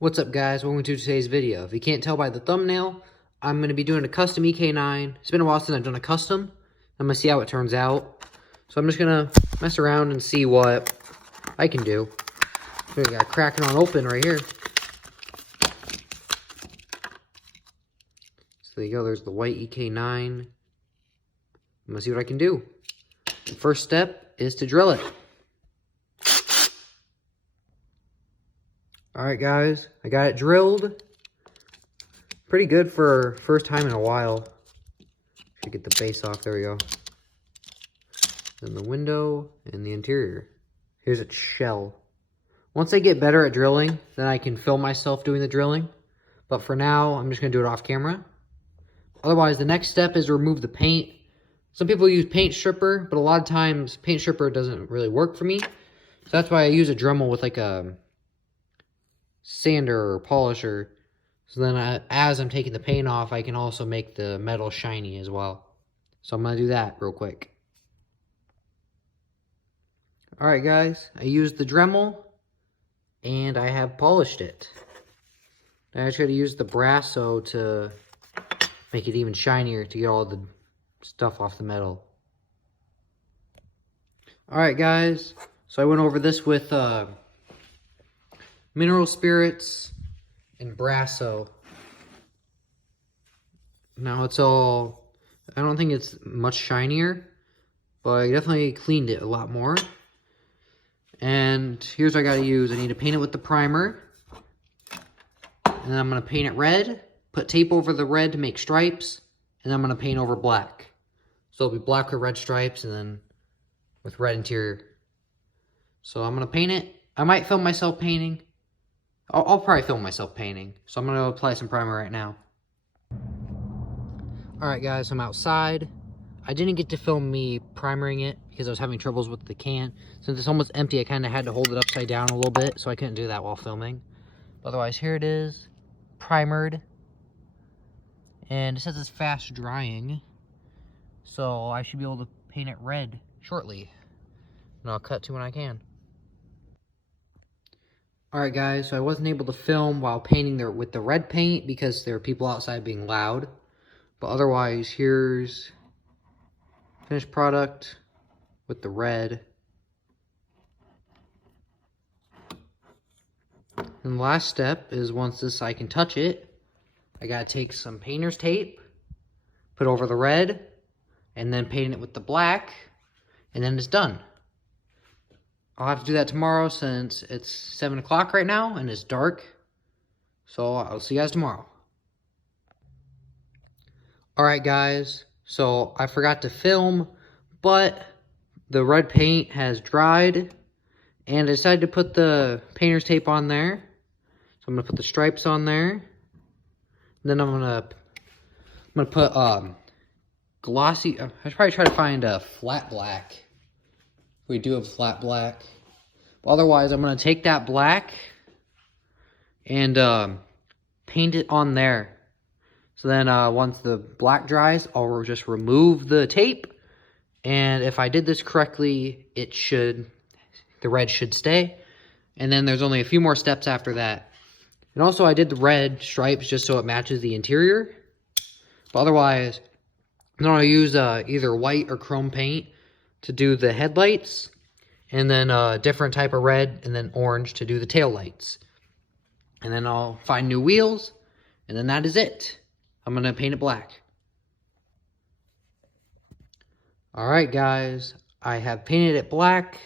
What's up, guys? Welcome to today's video. If you can't tell by the thumbnail, I'm going to be doing a custom EK9. It's been a while since I've done a custom. I'm going to see how it turns out. So I'm just going to mess around and see what I can do. So we got it cracking on open right here. So there you go. There's the white EK9. I'm going to see what I can do. The first step is to drill it. Alright guys, I got it drilled. Pretty good for first time in a while. Should get the base off, there we go. Then the window and the interior. Here's its shell. Once I get better at drilling, then I can film myself doing the drilling. But for now, I'm just going to do it off camera. Otherwise, the next step is to remove the paint. Some people use paint stripper, but a lot of times paint stripper doesn't really work for me. So that's why I use a Dremel with like a sander or polisher, so then as I'm taking the paint off, I can also make the metal shiny as well. So I'm going to do that real quick. Alright guys, I used the Dremel and I have polished it. Now I just got to use the Brasso to make it even shinier to get all the stuff off the metal. Alright guys, so I went over this with mineral spirits and Brasso. Now it's all, I don't think it's much shinier, but I definitely cleaned it a lot more. And here's what I gotta use. I need to paint it with the primer. And then I'm gonna paint it red, put tape over the red to make stripes, and then I'm gonna paint over black. So it'll be black with red stripes and then with red interior. So I'm gonna paint it. I might film myself painting. I'll probably film myself painting. So I'm going to apply some primer right now. Alright guys, I'm outside. I didn't get to film me primering it because I was having troubles with the can. Since it's almost empty, I kind of had to hold it upside down a little bit, so I couldn't do that while filming. But otherwise, here it is, primered. And it says it's fast drying. So I should be able to paint it red shortly. And I'll cut to when I can. Alright guys, so I wasn't able to film while painting there with the red paint because there were people outside being loud. But otherwise, here's finished product with the red. And the last step is once I can touch it, I gotta take some painter's tape, put over the red, and then paint it with the black, and then it's done. I'll have to do that tomorrow since it's 7 o'clock right now and it's dark. So I'll see you guys tomorrow. Alright guys, so I forgot to film, but the red paint has dried. And I decided to put the painter's tape on there. So I'm going to put the stripes on there. And then I'm going to put glossy, I should probably try to find a flat black. We do have flat black. Otherwise, I'm going to take that black and paint it on there. So then once the black dries, I'll just remove the tape. And if I did this correctly, the red should stay. And then there's only a few more steps after that. And also I did the red stripes just so it matches the interior. But otherwise, then I'll use either white or chrome paint to do the headlights, and then a different type of red, and then orange to do the tail lights. And then I'll find new wheels, and then that is it. I'm going to paint it black. Alright guys, I have painted it black.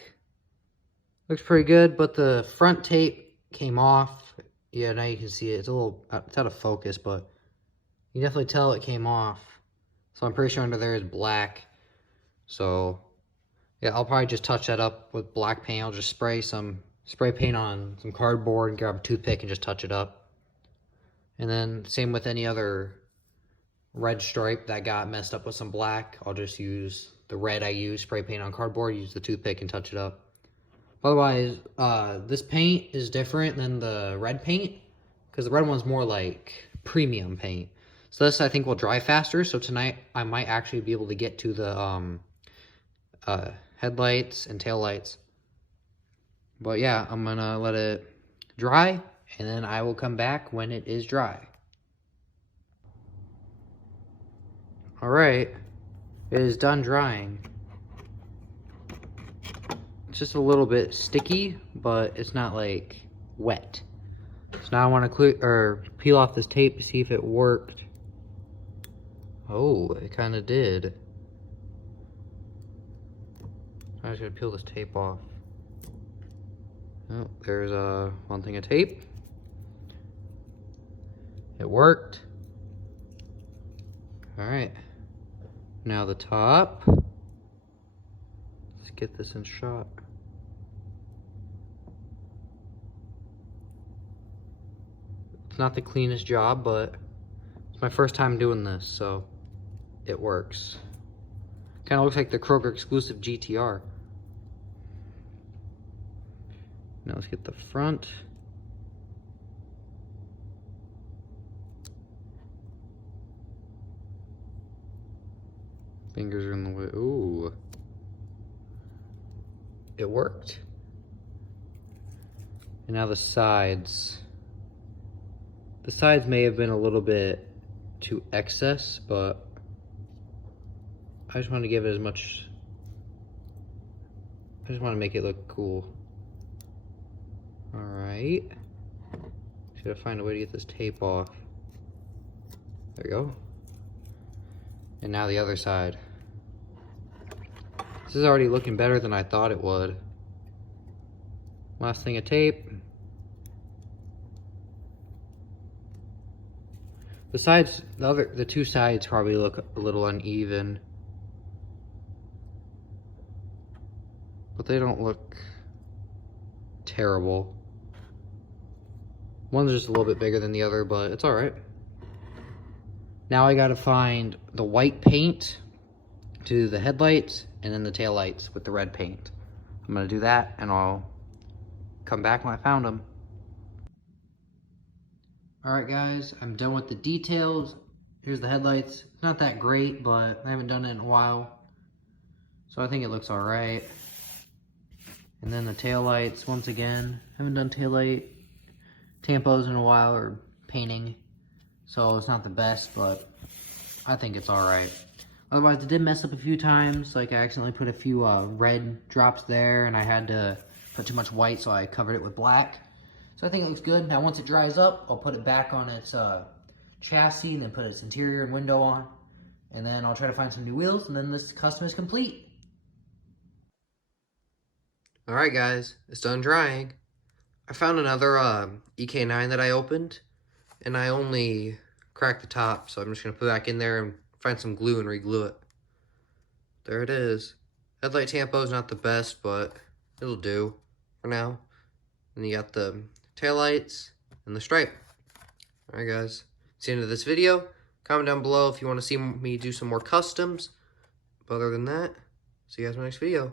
Looks pretty good, but the front tape came off. Yeah, now you can see it. It's out of focus, but you can definitely tell it came off. So I'm pretty sure under there is black. So yeah, I'll probably just touch that up with black paint. I'll just spray paint on some cardboard and grab a toothpick and just touch it up. And then same with any other red stripe that got messed up with some black. I'll just use the red I used, spray paint on cardboard, use the toothpick and touch it up. Otherwise, this paint is different than the red paint because the red one's more like premium paint. So this I think will dry faster. So tonight I might actually be able to get to the headlights and tail lights. But yeah, I'm gonna let it dry and then I will come back when it is dry. Alright, it is done drying. It's just a little bit sticky, but it's not like wet. So now I want to peel off this tape to see if it worked. Oh, it kind of did. I just gotta peel this tape off. Oh, there's one thing of tape. It worked. All right. Now the top. Let's get this in shot. It's not the cleanest job, but it's my first time doing this, so it works. Kind of looks like the Kroger exclusive GTR. Now let's get the front. Fingers are in the way. Ooh. It worked. And now the sides. The sides may have been a little bit too excess, but I just want to give it as much. I just want to make it look cool. Alright. Just gotta find a way to get this tape off. There we go. And now the other side. This is already looking better than I thought it would. Last thing of tape. The sides, the two sides probably look a little uneven. But they don't look terrible. One's just a little bit bigger than the other, but it's alright. Now I gotta find the white paint to do the headlights and then the tail lights with the red paint. I'm gonna do that and I'll come back when I found them. Alright guys, I'm done with the details. Here's the headlights. It's not that great, but I haven't done it in a while. So I think it looks alright. And then the tail lights, once again, haven't done tail light tampos in a while or painting. So it's not the best, but I think it's alright. Otherwise, it did mess up a few times. Like I accidentally put a few red drops there and I had to put too much white, so I covered it with black. So I think it looks good. Now once it dries up, I'll put it back on its chassis and then put its interior and window on. And then I'll try to find some new wheels and then this custom is complete. Alright guys, it's done drying. I found another EK9 that I opened and I only cracked the top, so I'm just going to put it back in there and find some glue and re-glue it. There it is. Headlight tampo is not the best, but it'll do for now. And you got the taillights and the stripe. Alright guys, that's the end of this video. Comment down below if you want to see me do some more customs. But other than that, see you guys in my next video.